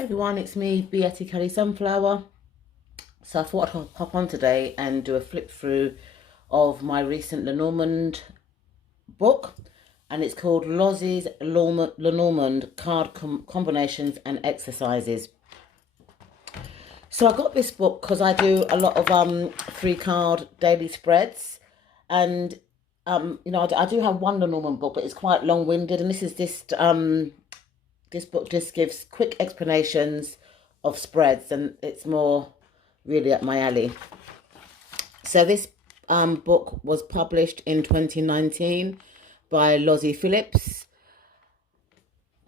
Hi everyone, it's me, Beatty Kelly Sunflower. So I thought I'd hop on today and do a flip through of my recent Lenormand book, and it's called Lozzy's Lenormand Card Combinations and Exercises. So I got this book because I do a lot of 3-card daily spreads, and I do have one Lenormand book, but it's quite long-winded, and this book just gives quick explanations of spreads, and it's more really up my alley. So this book was published in 2019 by Lozzy Phillips,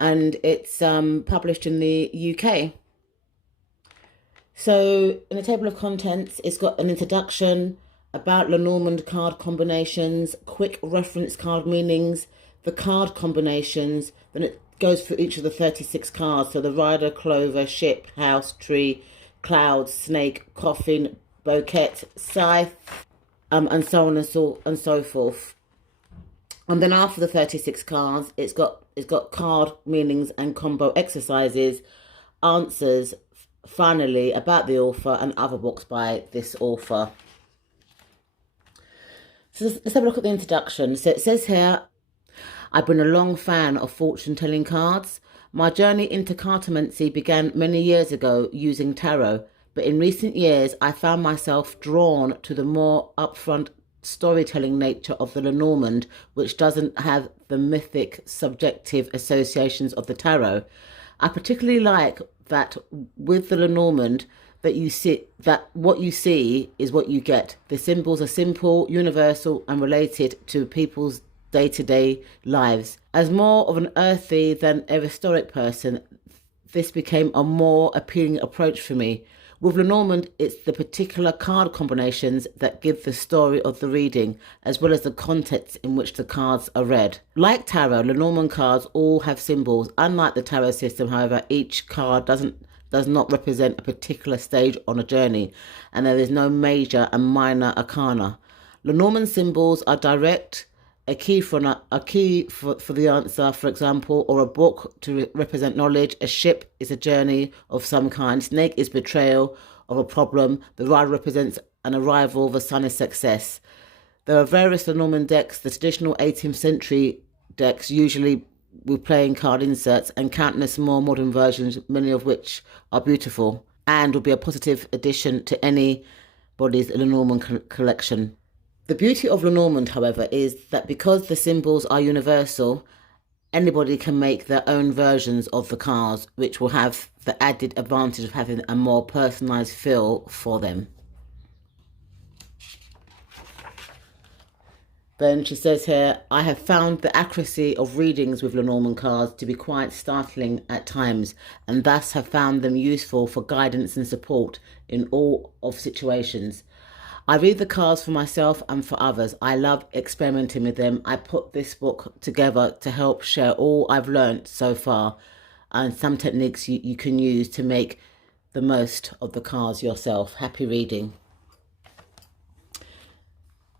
and it's published in the UK. So in the table of contents, it's got an introduction about Lenormand card combinations, quick reference card meanings, the card combinations, then it goes through each of the 36 cards. So the rider, clover, ship, house, tree, cloud, snake, coffin, bouquet, scythe, and so on and so forth. And then after the 36 cards, it's got card meanings and combo exercises, answers, finally, about the author and other books by this author. So let's have a look at the introduction. So it says here, I've been a long fan of fortune-telling cards. My journey into cartomancy began many years ago using tarot, but in recent years I found myself drawn to the more upfront storytelling nature of the Lenormand, which doesn't have the mythic, subjective associations of the tarot. I particularly like that with the Lenormand that what you see is what you get. The symbols are simple, universal, and related to people's day-to-day lives. As more of an earthy than a historic person, this became a more appealing approach for me. With Lenormand, it's the particular card combinations that give the story of the reading, as well as the context in which the cards are read. Like tarot, Lenormand cards all have symbols. Unlike the tarot system, however, each card does not represent a particular stage on a journey, and there is no major and minor arcana. Lenormand symbols are direct, a key for the answer, for example, or a book to represent knowledge. A ship is a journey of some kind. Snake is betrayal of a problem. The rider represents an arrival. The sun is success. There are various Lenormand decks, the traditional 18th century decks, usually with playing card inserts, and countless more modern versions, many of which are beautiful and will be a positive addition to anybody's Lenormand collection. The beauty of Lenormand, however, is that because the symbols are universal, anybody can make their own versions of the cards, which will have the added advantage of having a more personalised feel for them. Then she says here, I have found the accuracy of readings with Lenormand cards to be quite startling at times, and thus have found them useful for guidance and support in all of situations. I read the cards for myself and for others. I love experimenting with them. I put this book together to help share all I've learned so far and some techniques you can use to make the most of the cards yourself. Happy reading.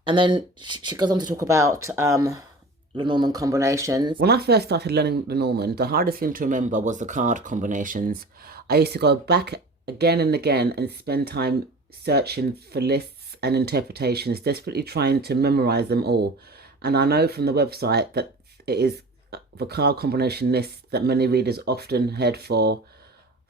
And then she goes on to talk about Lenormand combinations. When I first started learning Lenormand, the hardest thing to remember was the card combinations. I used to go back again and again and spend time searching for lists and interpretations, desperately trying to memorize them all. And I know from the website that it is the card combination list that many readers often head for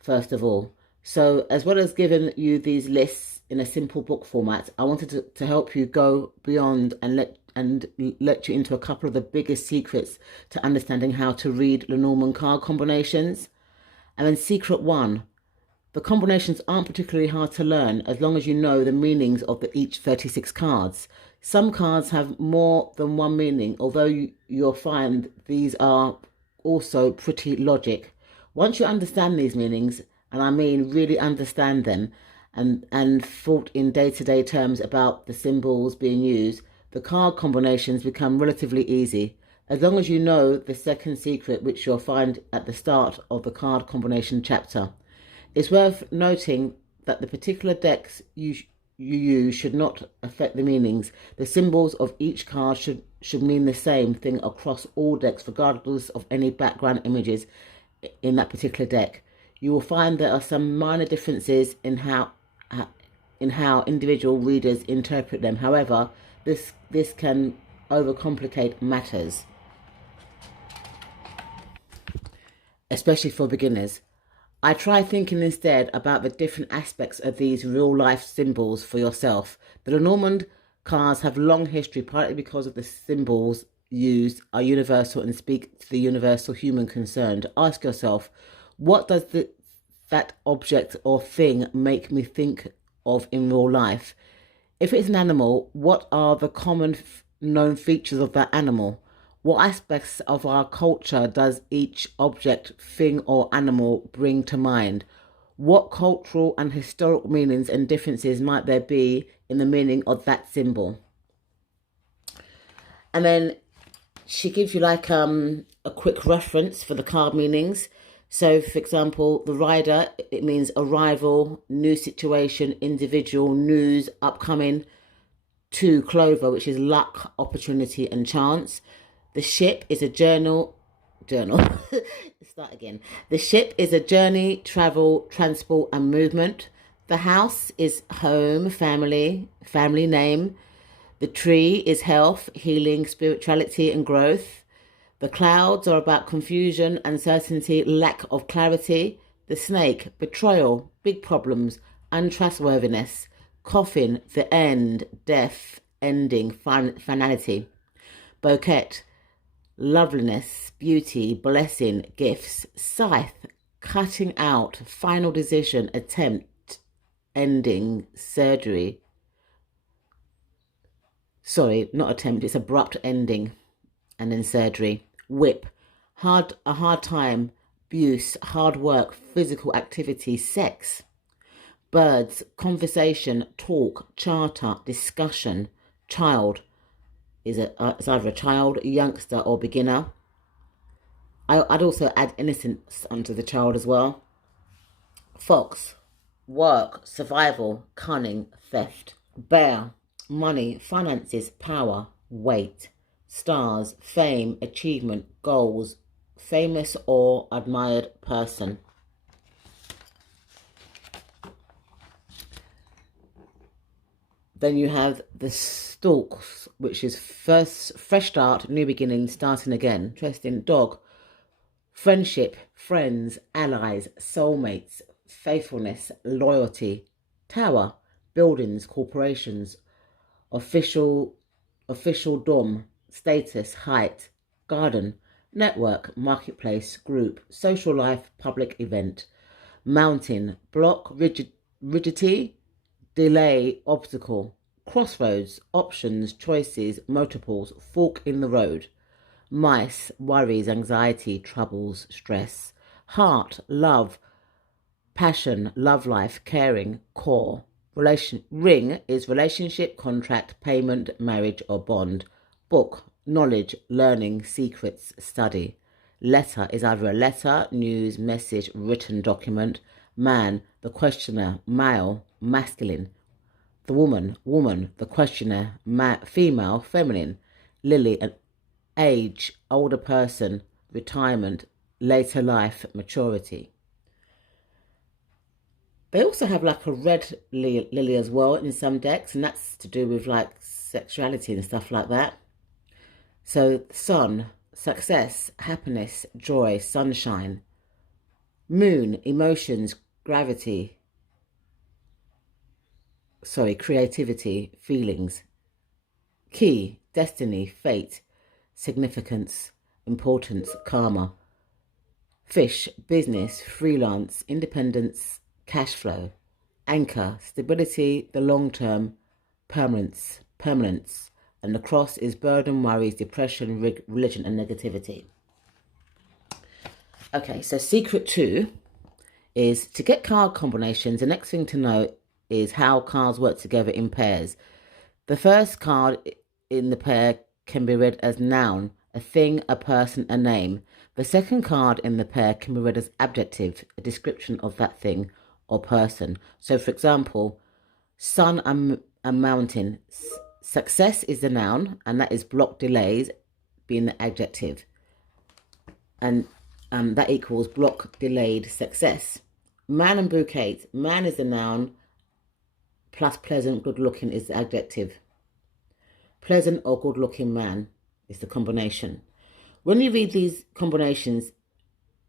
first of all. So as well as giving you these lists in a simple book format, I wanted to help you go beyond and let you into a couple of the biggest secrets to understanding how to read Lenormand card combinations. And then secret one, the combinations aren't particularly hard to learn as long as you know the meanings of each 36 cards. Some cards have more than one meaning, although you'll find these are also pretty logic. Once you understand these meanings, and I mean really understand them, and thought in day-to-day terms about the symbols being used, the card combinations become relatively easy. As long as you know the second secret, which you'll find at the start of the card combination chapter. It's worth noting that the particular decks you use should not affect the meanings. The symbols of each card should mean the same thing across all decks, regardless of any background images in that particular deck. You will find there are some minor differences in how individual readers interpret them. However, this can overcomplicate matters, especially for beginners. I try thinking instead about the different aspects of these real-life symbols for yourself. The Lenormand cards have long history, partly because of the symbols used are universal and speak to the universal human concern. Ask yourself, what does that object or thing make me think of in real life? If it's an animal, what are the common known features of that animal? What aspects of our culture does each object, thing, or animal bring to mind? What cultural and historical meanings and differences might there be in the meaning of that symbol? And then she gives you like a quick reference for the card meanings. So, for example, the rider, it means arrival, new situation, individual, news, upcoming. 2, clover, which is luck, opportunity, and chance. The ship is a journal. Start again. The ship is a journey, travel, transport, and movement. The house is home, family name. The tree is health, healing, spirituality, and growth. The clouds are about confusion, uncertainty, lack of clarity. The snake, betrayal, big problems, untrustworthiness. Coffin, the end, death, ending, finality. Bouquet, loveliness, beauty, blessing, gifts. Scythe, cutting out, final decision, attempt, ending, surgery. Sorry, not attempt, it's abrupt ending, and then surgery. Whip, a hard time, abuse, hard work, physical activity, sex. Birds, conversation, talk, charter, discussion. Child is it's either a child, youngster, or beginner. I'd also add innocence onto the child as well. Fox, work, survival, cunning, theft. Bear, money, finances, power, weight. Stars, fame, achievement, goals, famous or admired person. Then you have the stalks, which is first fresh start, new beginning, starting again. Interesting. Dog, friendship, friends, allies, soulmates, faithfulness, loyalty. Tower, buildings, corporations, official dom, status, height. Garden, network, marketplace, group, social life, public event. Mountain, block, rigidity, delay, obstacle. Crossroads, options, choices, multiples, fork in the road. Mice, worries, anxiety, troubles, stress. Heart, love, passion, love life, caring, core. Ring is relationship, contract, payment, marriage, or bond. Book, knowledge, learning, secrets, study. Letter is either a letter, news, message, written document. Man, the questioner, male, masculine. The woman, the questioner, female, feminine. Lily, an age, older person, retirement, later life, maturity. They also have like a red lily as well in some decks, and that's to do with like sexuality and stuff like that. So sun, success, happiness, joy, sunshine. Moon, emotions, creativity, feelings. Key, destiny, fate, significance, importance, karma. Fish, business, freelance, independence, cash flow. Anchor, stability, the long term, permanence. And the cross is burden, worries, depression, religion, and negativity. Okay, so secret 2 is to get card combinations. The next thing to know is how cards work together in pairs. The first card in the pair can be read as noun, a thing, a person, a name. The second card in the pair can be read as adjective, a description of that thing or person. So, for example, sun and mountain. Success is the noun, and that is block delays being the adjective. And that equals block delayed success. Man and bouquet. Man is the noun, plus pleasant, good looking is the adjective. Pleasant or good looking man is the combination. When you read these combinations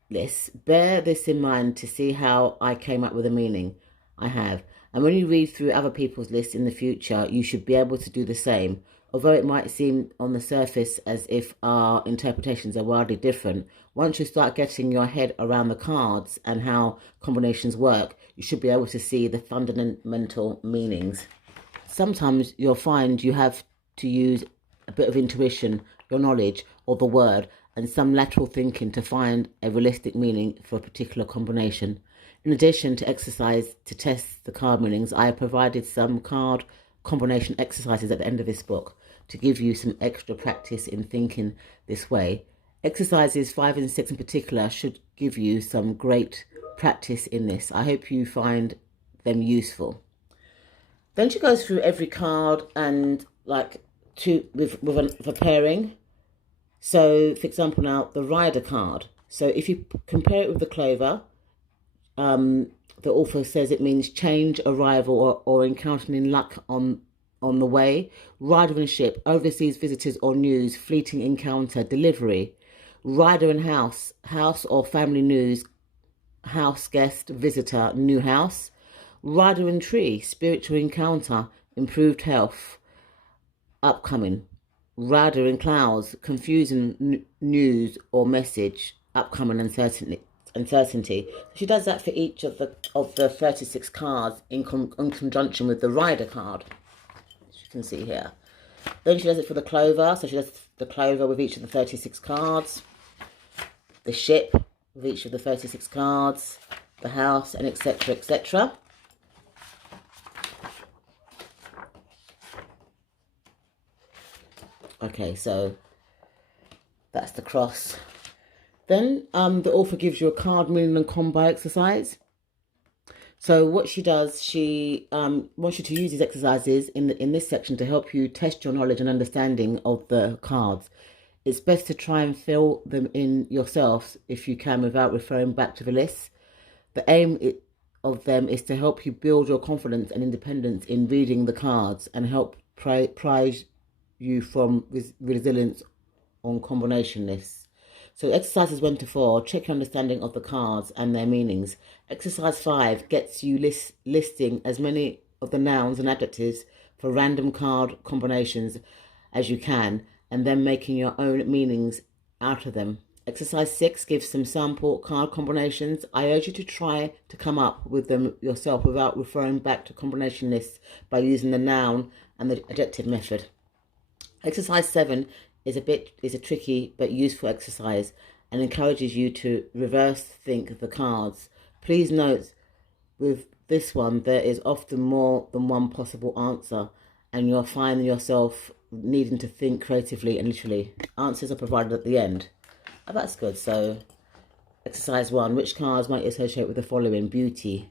lists, bear this in mind to see how I came up with a meaning I have. And when you read through other people's lists in the future, you should be able to do the same. Although it might seem on the surface as if our interpretations are wildly different, once you start getting your head around the cards and how combinations work, you should be able to see the fundamental meanings. Sometimes you'll find you have to use a bit of intuition, your knowledge, or the word, and some lateral thinking to find a realistic meaning for a particular combination. In addition to exercise to test the card meanings, I have provided some card combination exercises at the end of this book to give you some extra practice in thinking this way. Exercises 5 and 6 in particular should give you some great practice in this. I hope you find them useful. Then she goes through every card and with a pairing. So, for example, now the Rider card. So, if you compare it with the Clover, the author says it means change, arrival, or encountering luck on the way. Rider and ship, overseas visitors or news, fleeting encounter, delivery. Rider and house, house or family news, house, guest, visitor, new house. Rider and tree, spiritual encounter, improved health, upcoming. Rider and clouds, confusing news or message, upcoming uncertainty. She does that for each of the 36 cards in conjunction with the Rider card, as you can see here. Then she does it for the Clover, so she does the Clover with each of the 36 cards, the ship with each of the 36 cards, the house, and etc, etc. Okay, so that's the cross. Then the author gives you a card meaning and combo exercise. So what she does, she wants you to use these exercises in this section to help you test your knowledge and understanding of the cards. It's best to try and fill them in yourself if you can without referring back to the list. The aim of them is to help you build your confidence and independence in reading the cards and help prize you from resilience on combination lists. So exercises 1 to 4, check your understanding of the cards and their meanings. Exercise 5 gets you listing as many of the nouns and adjectives for random card combinations as you can, and then making your own meanings out of them. Exercise 6 gives some sample card combinations. I urge you to try to come up with them yourself without referring back to combination lists by using the noun and the adjective method. Exercise 7 is a tricky but useful exercise and encourages you to reverse think the cards. Please note with this one there is often more than one possible answer and you'll find yourself needing to think creatively and literally. Answers are provided at the end. Oh, that's good. So exercise 1, which cards might you associate with the following? Beauty,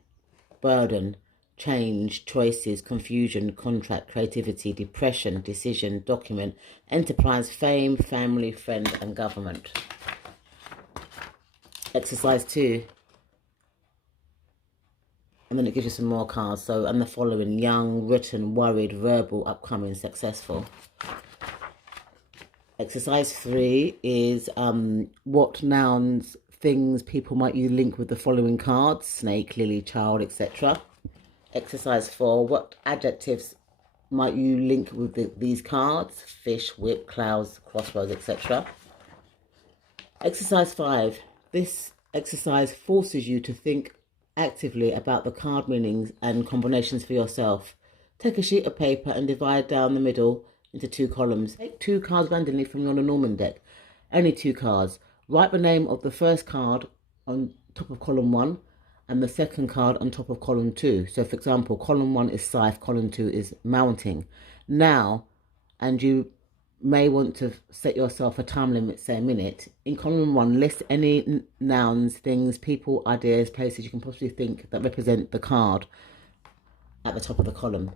burden, change, choices, confusion, contract, creativity, depression, decision, document, enterprise, fame, family, friend, and government. Exercise 2. And then it gives you some more cards. So, and the following: young, written, worried, verbal, upcoming, successful. Exercise 3 is what nouns, things, people might you link with the following cards: snake, lily, child, etc. Exercise 4, what adjectives might you link with these cards? Fish, whip, clouds, crossroads, etc. Exercise 5, this exercise forces you to think actively about the card meanings and combinations for yourself. Take a sheet of paper and divide down the middle into 2 columns. Take 2 cards randomly from your Lenormand deck, only 2 cards. Write the name of the first card on top of column 1 and the second card on top of column 2. So for example, column 1 is scythe, column 2 is mounting. Now, and you may want to set yourself a time limit, say a minute. In column 1, list any nouns, things, people, ideas, places you can possibly think that represent the card at the top of the column.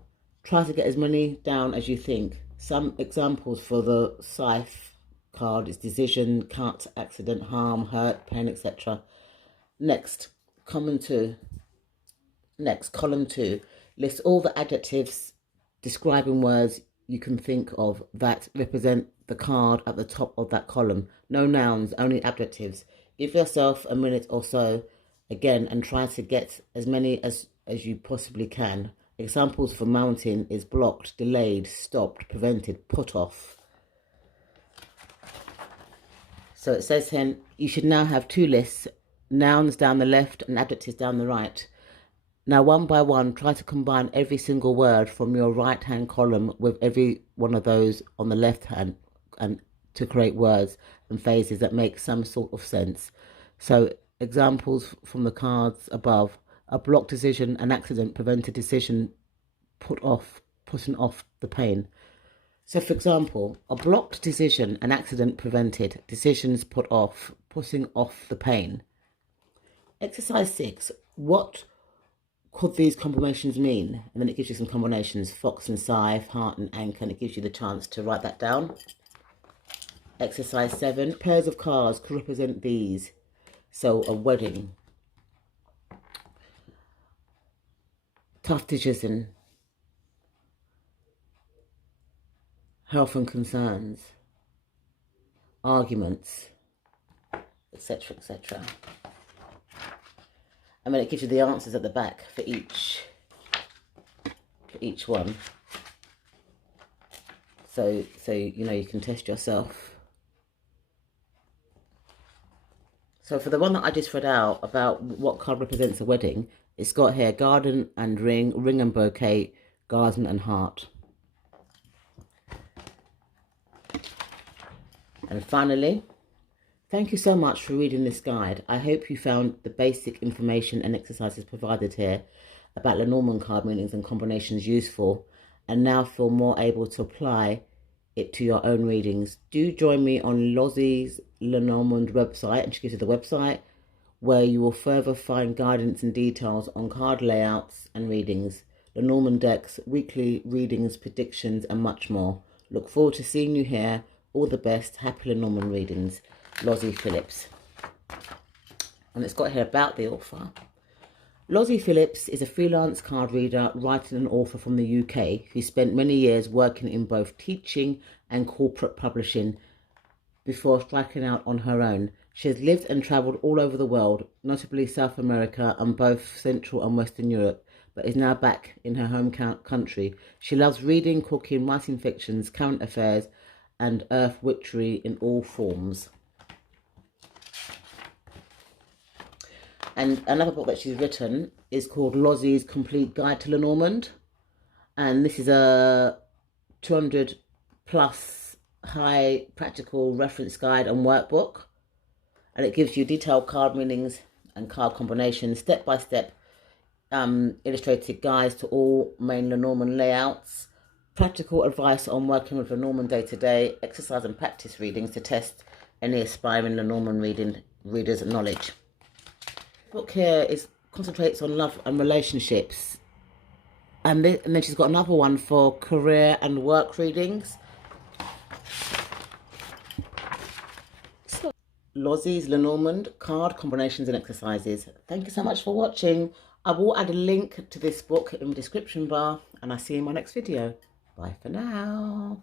Try to get as many down as you think. Some examples for the scythe card is decision, cut, accident, harm, hurt, pain, etc. Next, column 2. Next, column 2. List all the adjectives describing words you can think of that represent the card at the top of that column. No nouns, only adjectives. Give yourself a minute or so again and try to get as many as you possibly can. Examples for mountain is blocked, delayed, stopped, prevented, put off. So it says here, you should now have 2 lists, nouns down the left and adjectives down the right. Now, one by one, try to combine every single word from your right-hand column with every one of those on the left hand, and to create words and phrases that make some sort of sense. So examples from the cards above: a blocked decision, an accident, prevented decision, putting off the pain. So for example, a blocked decision, an accident prevented, decisions put off, putting off the pain. Exercise 6, what could these combinations mean? And then it gives you some combinations: fox and scythe, heart and anchor, and it gives you the chance to write that down. Exercise 7, pairs of cards could represent these. So a wedding, tough decision, health and concerns, arguments, etc., etc. And then it gives you the answers at the back for each one. So you know, you can test yourself. So for the one that I just read out about what card represents a wedding, it's got here garden and ring, ring and bouquet, garden and heart. And finally, thank you so much for reading this guide. I hope you found the basic information and exercises provided here about Lenormand card meanings and combinations useful, and now feel more able to apply it to your own readings. Do join me on Lozzy's Lenormand website, and she gives you the website, where you will further find guidance and details on card layouts and readings, Lenormand decks, weekly readings, predictions, and much more. Look forward to seeing you here. All the best. Happy Lenormand readings. Lozzy Phillips. And it's got here about the author. Lozzy Phillips is a freelance card reader, writer and author from the UK who spent many years working in both teaching and corporate publishing before striking out on her own. She has lived and travelled all over the world, notably South America and both Central and Western Europe, but is now back in her home country. She loves reading, cooking, writing fictions, current affairs, and earth witchery in all forms. And another book that she's written is called Lozzy's Complete Guide to Lenormand. And this is a 200 plus high practical reference guide and workbook. And it gives you detailed card meanings and card combinations, step-by-step illustrated guides to all main Lenormand layouts, practical advice on working with Lenormand day-to-day, exercise and practice readings to test any aspiring Lenormand readers' knowledge. Book here concentrates on love and relationships, and then she's got another one for career and work readings. So, Lozzy's Lenormand card combinations and exercises. Thank you so much for watching. I will add a link to this book in the description bar, and I'll see you in my next video. Bye for now.